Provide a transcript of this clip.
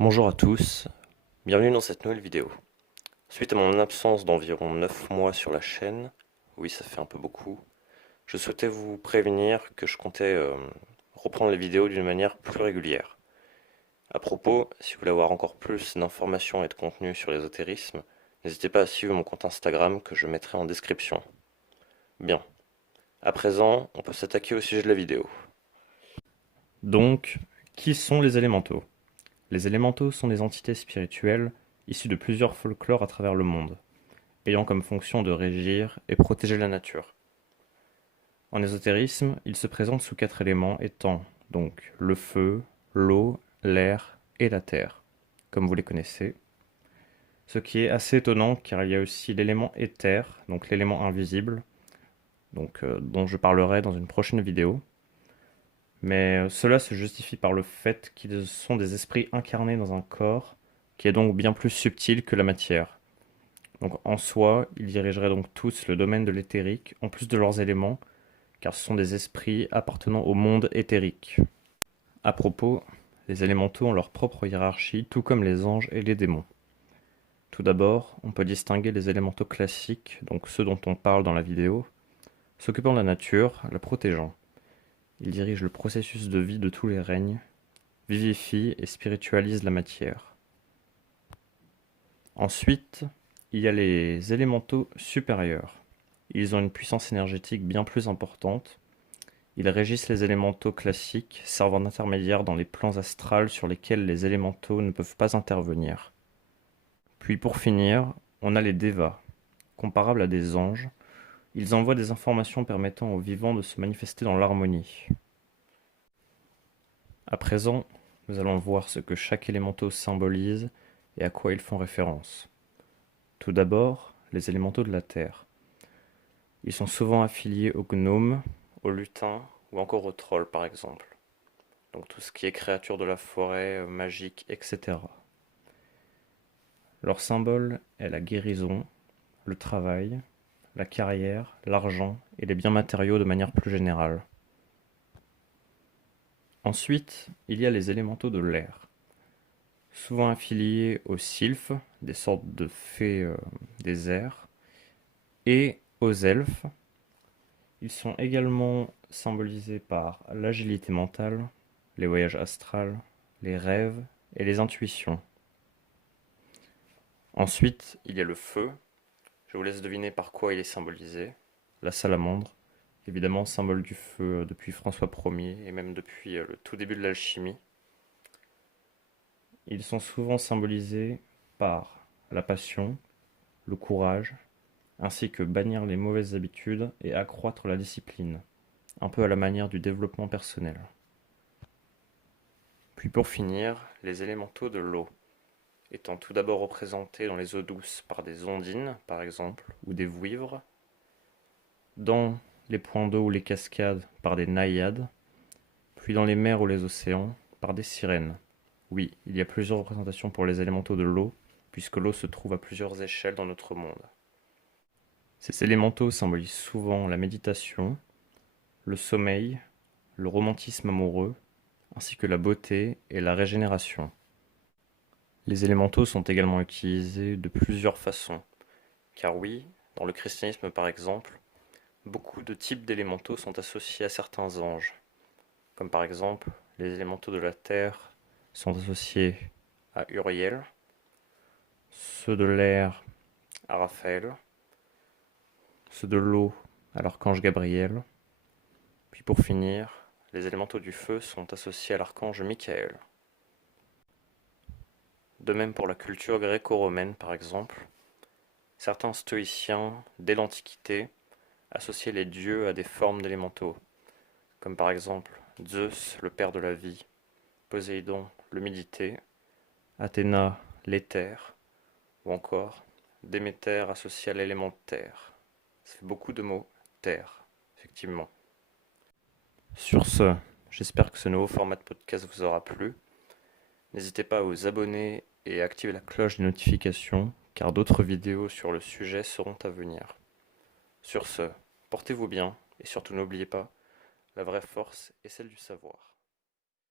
Bonjour à tous, bienvenue dans cette nouvelle vidéo. Suite à mon absence d'environ 9 mois sur la chaîne, oui ça fait un peu beaucoup, je souhaitais vous prévenir que je comptais reprendre les vidéos d'une manière plus régulière. À propos, si vous voulez avoir encore plus d'informations et de contenu sur l'ésotérisme, n'hésitez pas à suivre mon compte Instagram que je mettrai en description. Bien, à présent, on peut s'attaquer au sujet de la vidéo. Donc, qui sont les élémentaux? Les élémentaux sont des entités spirituelles issues de plusieurs folklores à travers le monde, ayant comme fonction de régir et protéger la nature. En ésotérisme, ils se présentent sous 4 éléments étant donc le feu, l'eau, l'air et la terre, comme vous les connaissez. Ce qui est assez étonnant car il y a aussi l'élément éther, donc l'élément invisible, dont je parlerai dans une prochaine vidéo. Mais cela se justifie par le fait qu'ils sont des esprits incarnés dans un corps qui est donc bien plus subtil que la matière. Donc en soi, ils dirigeraient donc tous le domaine de l'éthérique, en plus de leurs éléments, car ce sont des esprits appartenant au monde éthérique. À propos, les élémentaux ont leur propre hiérarchie, tout comme les anges et les démons. Tout d'abord, on peut distinguer les élémentaux classiques, donc ceux dont on parle dans la vidéo, s'occupant de la nature, la protégeant. Ils dirigent le processus de vie de tous les règnes, vivifient et spiritualisent la matière. Ensuite, il y a les élémentaux supérieurs. Ils ont une puissance énergétique bien plus importante. Ils régissent les élémentaux classiques, servant d'intermédiaires dans les plans astrals sur lesquels les élémentaux ne peuvent pas intervenir. Puis pour finir, on a les devas, comparables à des anges. Ils envoient des informations permettant aux vivants de se manifester dans l'harmonie. À présent, nous allons voir ce que chaque élémentaux symbolise et à quoi ils font référence. Tout d'abord, les élémentaux de la terre. Ils sont souvent affiliés aux gnomes, aux lutins ou encore aux trolls par exemple. Donc tout ce qui est créatures de la forêt, magique, etc. Leur symbole est la guérison, le travail, la carrière, l'argent et les biens matériaux de manière plus générale. Ensuite, il y a les élémentaux de l'air. Souvent affiliés aux sylphes, des sortes de fées des airs, et aux elfes. Ils sont également symbolisés par l'agilité mentale, les voyages astrals, les rêves et les intuitions. Ensuite, il y a le feu. Je vous laisse deviner par quoi il est symbolisé. La salamandre, évidemment symbole du feu depuis François Ier et même depuis le tout début de l'alchimie. Ils sont souvent symbolisés par la passion, le courage, ainsi que bannir les mauvaises habitudes et accroître la discipline, un peu à la manière du développement personnel. Puis pour finir, les élémentaux de l'eau, étant tout d'abord représentés dans les eaux douces par des ondines, par exemple, ou des vouivres, dans les points d'eau ou les cascades par des naïades, puis dans les mers ou les océans par des sirènes. Oui, il y a plusieurs représentations pour les élémentaux de l'eau, puisque l'eau se trouve à plusieurs échelles dans notre monde. Ces élémentaux symbolisent souvent la méditation, le sommeil, le romantisme amoureux, ainsi que la beauté et la régénération. Les élémentaux sont également utilisés de plusieurs façons, car oui, dans le christianisme par exemple, beaucoup de types d'élémentaux sont associés à certains anges, comme par exemple les élémentaux de la terre sont associés à Uriel, ceux de l'air à Raphaël, ceux de l'eau à l'archange Gabriel, puis pour finir, les élémentaux du feu sont associés à l'archange Michael. De même pour la culture gréco-romaine par exemple, certains stoïciens, dès l'Antiquité, associaient les dieux à des formes d'élémentaux, comme par exemple Zeus, le père de la vie, Poséidon, l'humidité, Athéna, l'éther, ou encore Déméter associé à l'élément terre. Ça fait beaucoup de mots, terre, effectivement. Sur ce, j'espère que ce nouveau format de podcast vous aura plu. N'hésitez pas à vous abonner et à activer la cloche des notifications, car d'autres vidéos sur le sujet seront à venir. Sur ce, portez-vous bien et surtout n'oubliez pas, la vraie force est celle du savoir.